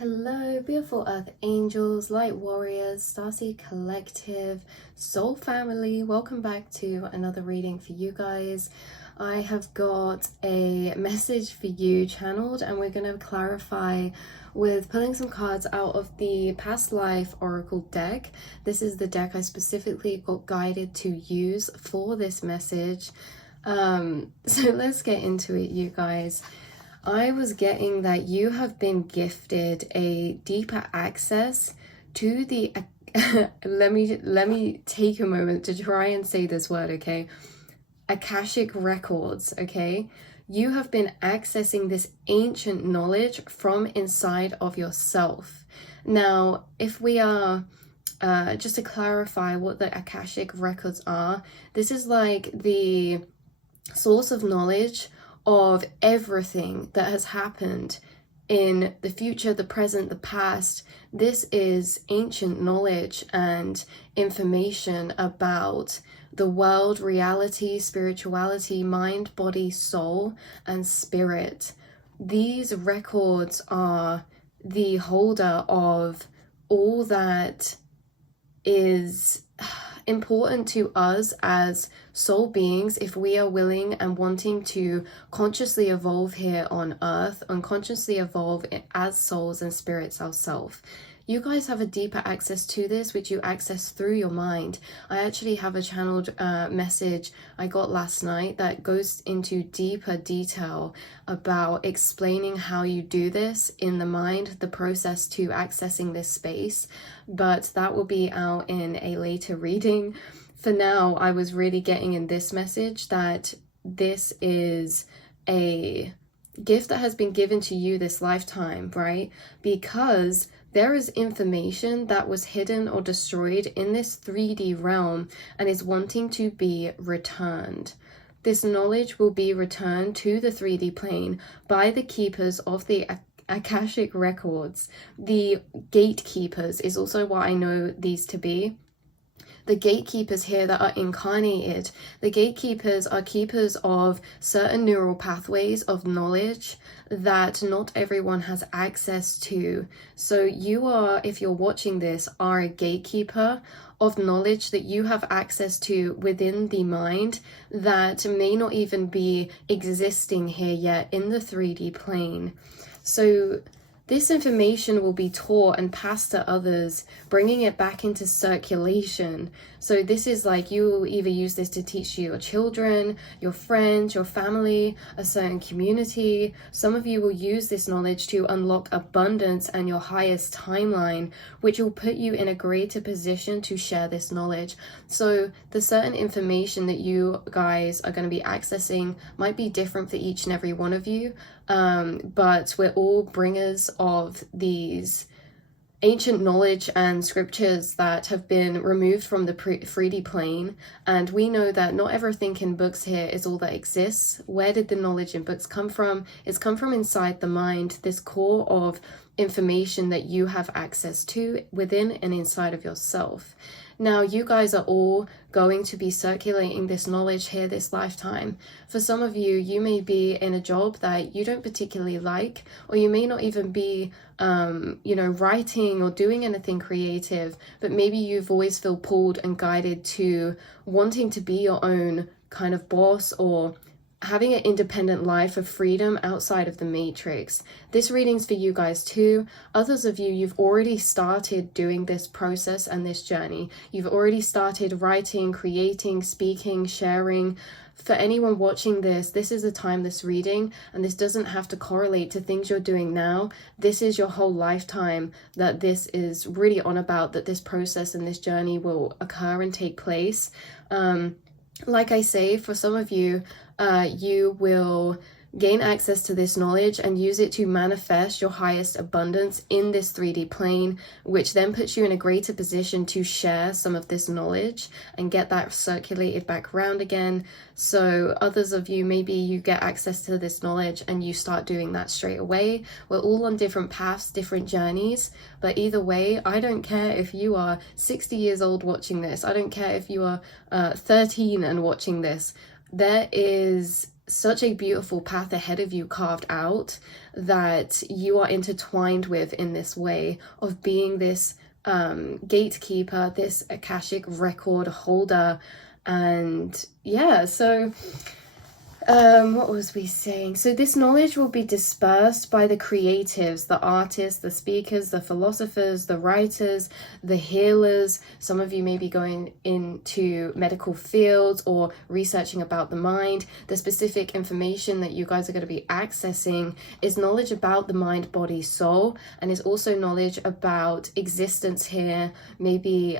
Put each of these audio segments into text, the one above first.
Hello, beautiful earth angels, light warriors, Starseed collective, soul family. Welcome back to another reading for you guys. I have got a message for you channeled, and we're going to clarify with pulling some cards out of the past life oracle deck. This is the deck I specifically got guided to use for this message. So let's get into it, you guys. I was getting that you have been gifted a deeper access to the let me take a moment to try and say this word, okay? Akashic records, okay? You have been accessing this ancient knowledge from inside of yourself. Now, if we are just to clarify what the Akashic records are, this is like the source of knowledge of everything that has happened in the future, the present, the past. This is ancient knowledge and information about the world, reality, spirituality, mind, body, soul, and spirit. These records are the holder of all that is important to us as soul beings if we are willing and wanting to consciously evolve here on earth, unconsciously evolve as souls and spirits ourselves. You guys have a deeper access to this, which you access through your mind. I actually have a channeled message I got last night that goes into deeper detail about explaining how you do this in the mind, the process to accessing this space, but that will be out in a later reading. For now, I was really getting in this message that this is a gift that has been given to you this lifetime, right? Because there is information that was hidden or destroyed in this 3D realm and is wanting to be returned. This knowledge will be returned to the 3D plane by the keepers of the Akashic records. The gatekeepers is also what I know these to be. The gatekeepers here that are incarnated. The gatekeepers are keepers of certain neural pathways of knowledge that not everyone has access to. So you are, if you're watching this, are a gatekeeper of knowledge that you have access to within the mind that may not even be existing here yet in the 3D plane. So this information will be taught and passed to others, bringing it back into circulation. So this is like, you will either use this to teach your children, your friends, your family, a certain community. Some of you will use this knowledge to unlock abundance and your highest timeline, which will put you in a greater position to share this knowledge. So the certain information that you guys are going to be accessing might be different for each and every one of you. But we're all bringers of these ancient knowledge and scriptures that have been removed from the 3D plane, and we know that not everything in books here is all that exists. Where did the knowledge in books come from? It's come from inside the mind, this core of information that you have access to within and inside of yourself. Now, you guys are all going to be circulating this knowledge here this lifetime. For some of you, you may be in a job that you don't particularly like, or you may not even be, writing or doing anything creative, but maybe you've always feel pulled and guided to wanting to be your own kind of boss or having an independent life of freedom outside of the matrix. This reading's for you guys too. Others of you, you've already started doing this process and this journey. You've already started writing, creating, speaking, sharing. For anyone watching this, this is the time, this reading, and this doesn't have to correlate to things you're doing now. This is your whole lifetime that this is really on about, that this process and this journey will occur and take place. Like I say, for some of you, you will gain access to this knowledge and use it to manifest your highest abundance in this 3D plane, which then puts you in a greater position to share some of this knowledge and get that circulated back around again. So others of you, maybe you get access to this knowledge and you start doing that straight away. We're all on different paths, different journeys, but either way, I don't care if you are 60 years old watching this. I don't care if you are 13 and watching this. There is such a beautiful path ahead of you carved out that you are intertwined with in this way of being this gatekeeper, this Akashic record holder. And yeah, so what was we saying? So this knowledge will be dispersed by the creatives, the artists, the speakers, the philosophers, the writers, the healers. Some of you may be going into medical fields or researching about the mind. The specific information that you guys are going to be accessing is knowledge about the mind, body, soul, and is also knowledge about existence here. Maybe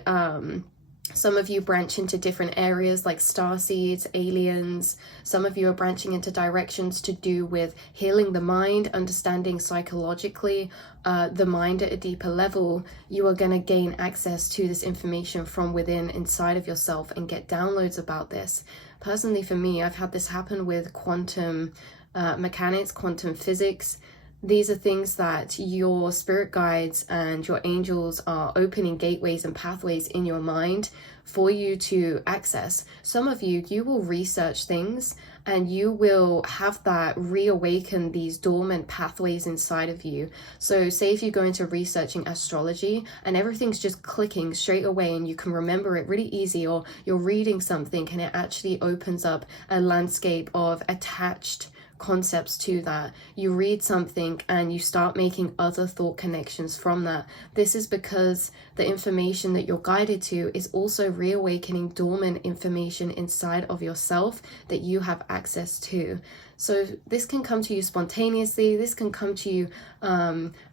some of you branch into different areas like starseeds, aliens. Some of you are branching into directions to do with healing the mind, understanding psychologically the mind at a deeper level. You are going to gain access to this information from within, inside of yourself, and get downloads about this. Personally, for me, I've had this happen with quantum mechanics, quantum physics. These are things that your spirit guides and your angels are opening gateways and pathways in your mind for you to access. Some of you, you will research things and you will have that reawaken these dormant pathways inside of you. So say if you go into researching astrology and everything's just clicking straight away and you can remember it really easy, or you're reading something and it actually opens up a landscape of attached concepts to that. You read something and you start making other thought connections from that. This is because the information that you're guided to is also reawakening dormant information inside of yourself that you have access to. So this can come to you spontaneously. This can come to you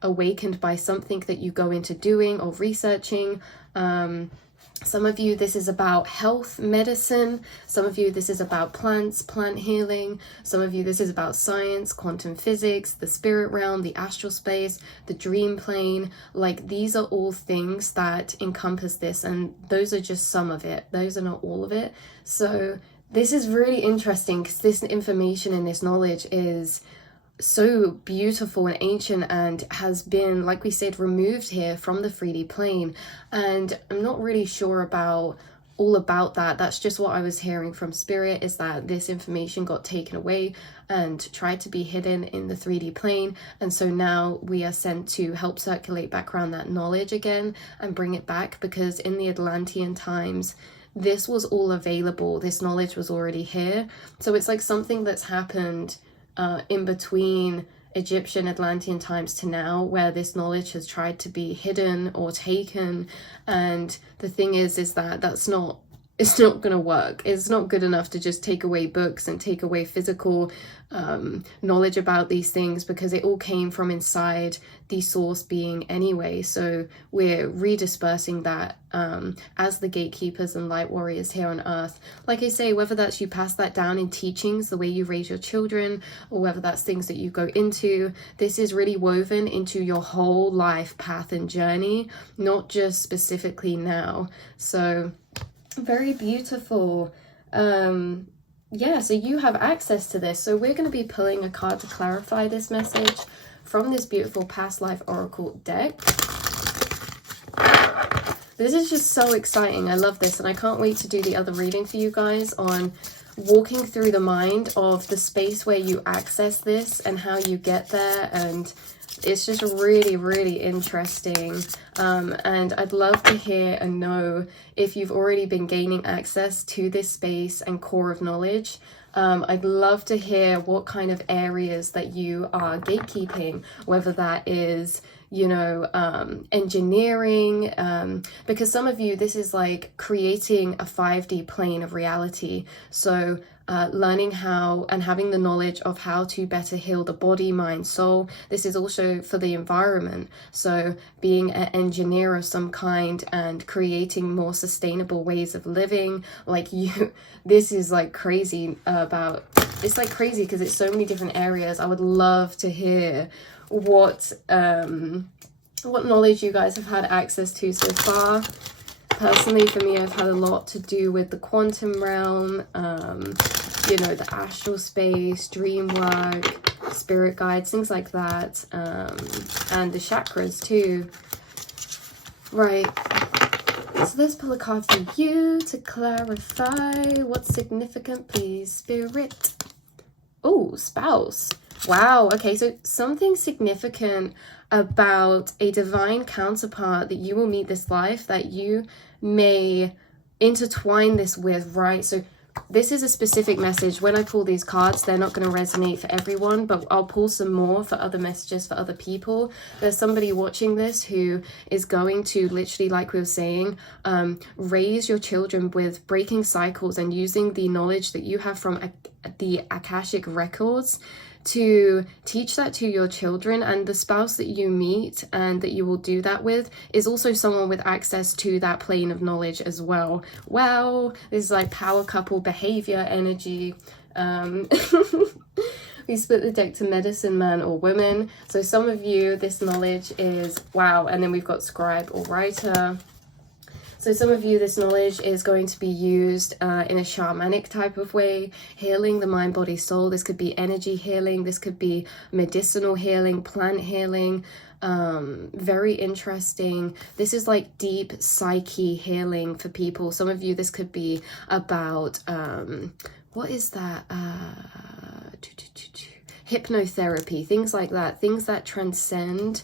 awakened by something that you go into doing or researching. Some of you, this is about health, medicine. Some of you, this is about plants, plant healing. Some of you, this is about science, quantum physics, the spirit realm, the astral space, the dream plane. Like, these are all things that encompass this, and those are just some of it. Those are not all of it. So this is really interesting because this information and this knowledge is so beautiful and ancient and has been, like we said, removed here from the 3D plane. And I'm not really sure about all about that. That's just what I was hearing from spirit, is that this information got taken away and tried to be hidden in the 3D plane. And so now we are sent to help circulate back around that knowledge again and bring it back, because in the Atlantean times, this was all available. This knowledge was already here. So it's like something that's happened in between Egyptian Atlantean times to now, where this knowledge has tried to be hidden or taken. And the thing is that it's not going to work. It's not good enough to just take away books and take away physical knowledge about these things, because it all came from inside the source being anyway. So we're redispersing that as the gatekeepers and light warriors here on earth. Like I say, whether that's you pass that down in teachings, the way you raise your children, or whether that's things that you go into, this is really woven into your whole life path and journey, not just specifically now. So very beautiful. Yeah, so you have access to this. So we're going to be pulling a card to clarify this message from this beautiful past life oracle deck. This is just so exciting. I love this, and I can't wait to do the other reading for you guys on walking through the mind of the space where you access this and how you get there. And it's just really, really interesting. And I'd love to hear and know if you've already been gaining access to this space and core of knowledge. I'd love to hear what kind of areas that you are gatekeeping, whether that is, you know, engineering, because some of you, this is like creating a 5D plane of reality. So learning how and having the knowledge of how to better heal the body, mind, soul. This is also for the environment. So being an engineer of some kind and creating more sustainable ways of living. Like this is like crazy it's like crazy because it's so many different areas. I would love to hear what knowledge you guys have had access to so far. Personally, for me, I've had a lot to do with the quantum realm, you know, the astral space, dream work, spirit guides, things like that, and the chakras too. Right, so let's pull a card for you to clarify what's significant, please, Spirit. Oh, spouse. Wow. Okay, so something significant about a divine counterpart that you will meet this life that you may intertwine this with, right? So this is a specific message. When I pull these cards, they're not going to resonate for everyone, but I'll pull some more for other messages for other people. There's somebody watching this who is going to literally, like we were saying, raise your children with breaking cycles and using the knowledge that you have from the Akashic records to teach that to your children. And the spouse that you meet and that you will do that with is also someone with access to that plane of knowledge as well. Wow, this is like power couple behavior energy. We split the deck to medicine man or woman. So some of you, this knowledge is wow. And then we've got scribe or writer. So some of you, this knowledge is going to be used in a shamanic type of way, healing the mind, body, soul. This could be energy healing. This could be medicinal healing, plant healing. Very interesting. This is like deep psyche healing for people. Some of you, this could be about, what is that? Hypnotherapy, things like that, things that transcend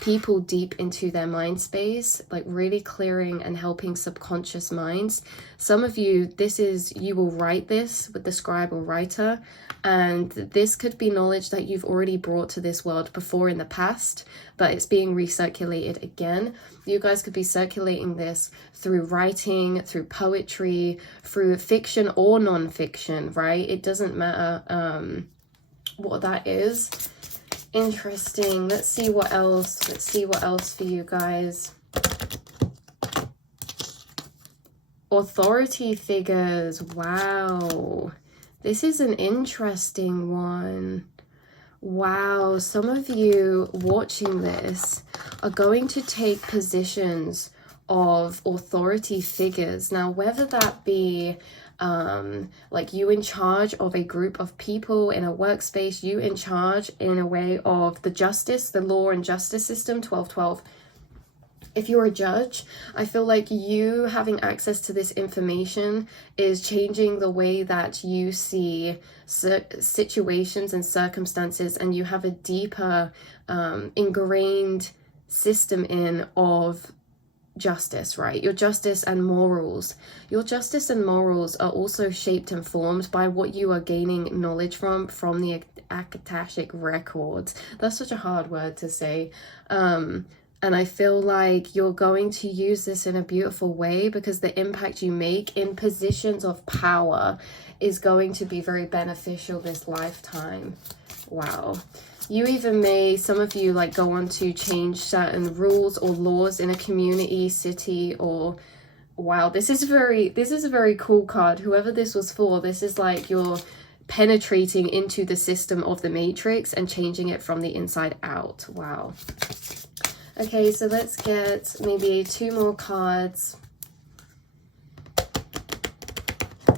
people deep into their mind space, like really clearing and helping subconscious minds. Some of you, this is, you will write this with the scribe or writer, and this could be knowledge that you've already brought to this world before in the past, but it's being recirculated again. You guys could be circulating this through writing, through poetry, through fiction or non-fiction, right? It doesn't matter what that is. Interesting. Let's see what else. Let's see what else for you guys. Authority figures. Wow. This is an interesting one. Wow. Some of you watching this are going to take positions of authority figures. Now, whether that be like you in charge of a group of people in a workspace, you in charge in a way of the justice, the law and justice system, 1212. If you're a judge, I feel like you having access to this information is changing the way that you see situations and circumstances, and you have a deeper ingrained system in of justice, right? Your justice and morals. Your justice and morals are also shaped and formed by what you are gaining knowledge from the Akashic records. That's such a hard word to say. And I feel like you're going to use this in a beautiful way, because the impact you make in positions of power is going to be very beneficial this lifetime. Wow. You even may, some of you, like go on to change certain rules or laws in a community, city, or wow, this is a very cool card. Whoever this was for, this is like you're penetrating into the system of the matrix and changing it from the inside out. Wow. Okay, so let's get maybe 2 more cards.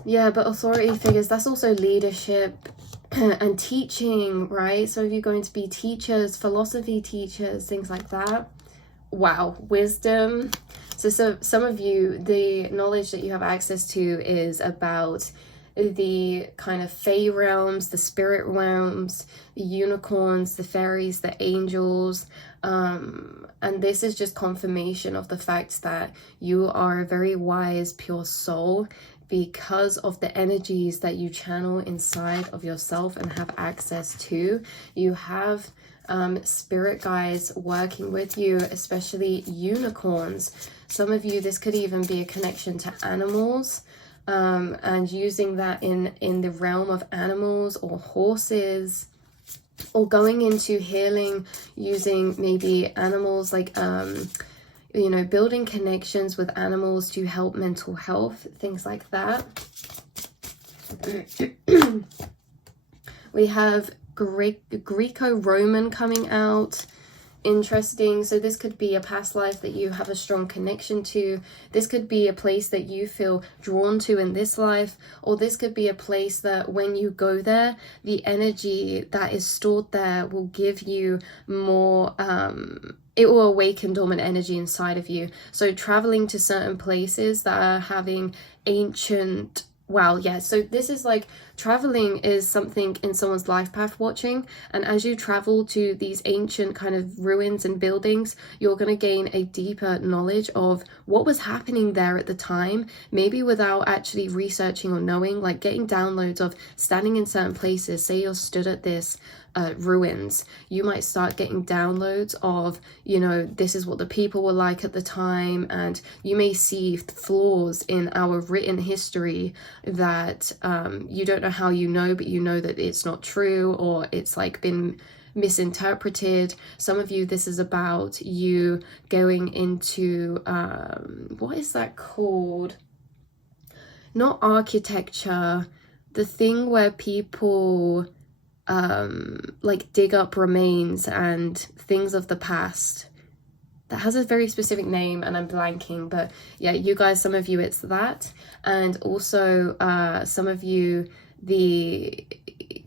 Yeah, but authority figures, that's also leadership and teaching, right? So if you're going to be teachers, philosophy teachers, things like that. Wow, wisdom. So some of you, the knowledge that you have access to is about the kind of fae realms, the spirit realms, the unicorns, the fairies, the angels, and this is just confirmation of the fact that you are a very wise, pure soul, because of the energies that you channel inside of yourself and have access to. You have spirit guides working with you, especially unicorns. Some of you, this could even be a connection to animals, and using that in the realm of animals or horses, or going into healing using maybe animals, like you know, building connections with animals to help mental health, things like that. We have Greco-Roman coming out. Interesting. So this could be a past life that you have a strong connection to. This could be a place that you feel drawn to in this life, or this could be a place that when you go there, the energy that is stored there will give you more, it will awaken dormant energy inside of you. So traveling to certain places that are having ancient Wow, yeah, so this is like traveling is something in someone's life path watching, and as you travel to these ancient kind of ruins and buildings, you're going to gain a deeper knowledge of what was happening there at the time, maybe without actually researching or knowing, like getting downloads of standing in certain places. Say you're stood at this ruins, you might start getting downloads of, you know, this is what the people were like at the time, and you may see flaws in our written history that you don't know how you know, but you know that it's not true, or it's like been misinterpreted. Some of you, this is about you going into what is that called? Not architecture, the thing where people like dig up remains and things of the past. That has a very specific name and I'm blanking, but yeah, you guys, some of you it's that, and also some of you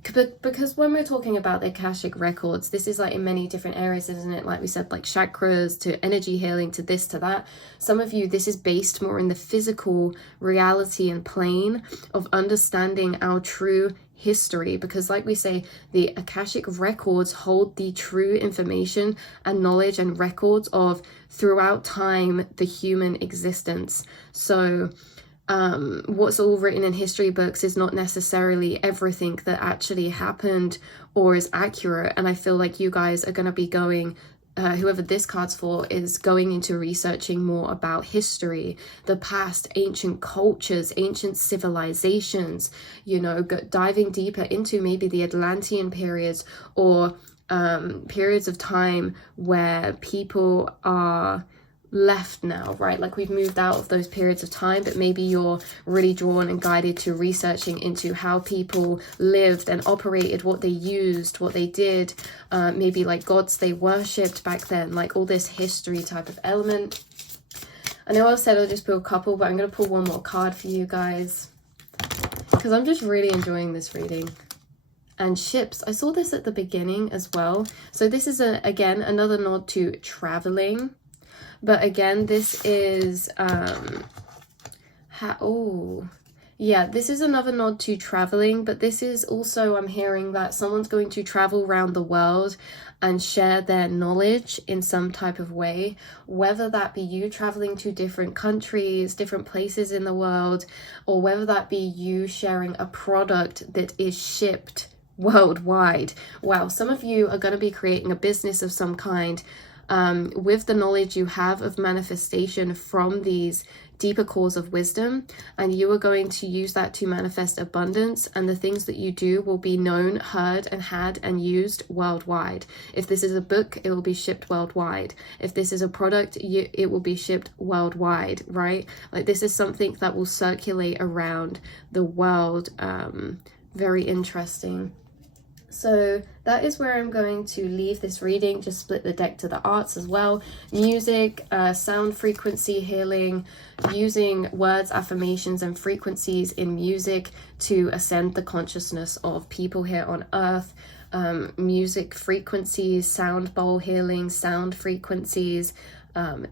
because when we're talking about the Akashic records, this is like in many different areas, isn't it? Like we said, like chakras to energy healing to this to that. Some of you, this is based more in the physical reality and plane of understanding our true history, because like we say, the Akashic records hold the true information and knowledge and records of throughout time the human existence. So what's all written in history books is not necessarily everything that actually happened or is accurate. And I feel like you guys are going to be going, whoever this card's for is going into researching more about history, the past, ancient cultures, ancient civilizations, you know, diving deeper into maybe the Atlantean periods, or periods of time where people are left now, right? Like we've moved out of those periods of time, but maybe you're really drawn and guided to researching into how people lived and operated, what they used, what they did, maybe like gods they worshipped back then, like all this history type of element. I know I said I'll just pull a couple, but I'm going to pull one more card for you guys because I'm just really enjoying this reading. And ships, I saw this at the beginning as well. So this is again another nod to traveling. But again, this is, this is another nod to traveling, but this is also, I'm hearing that someone's going to travel around the world and share their knowledge in some type of way, whether that be you traveling to different countries, different places in the world, or whether that be you sharing a product that is shipped worldwide. Wow, some of you are going to be creating a business of some kind, with the knowledge you have of manifestation from these deeper cores of wisdom, and you are going to use that to manifest abundance, and the things that you do will be known, heard and had and used worldwide. If this is a book, it will be shipped worldwide. If this is a product, it will be shipped worldwide, right? Like this is something that will circulate around the world. Very interesting. So that is where I'm going to leave this reading. Just split the deck to the arts as well. Music, sound frequency healing, using words, affirmations and frequencies in music to ascend the consciousness of people here on earth. Music frequencies, sound bowl healing, sound frequencies,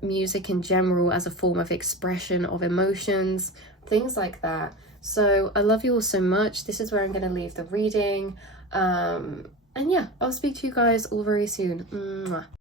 music in general as a form of expression of emotions, things like that. So I love you all so much. This is where I'm going to leave the reading. And yeah, I'll speak to you guys all very soon. Mwah.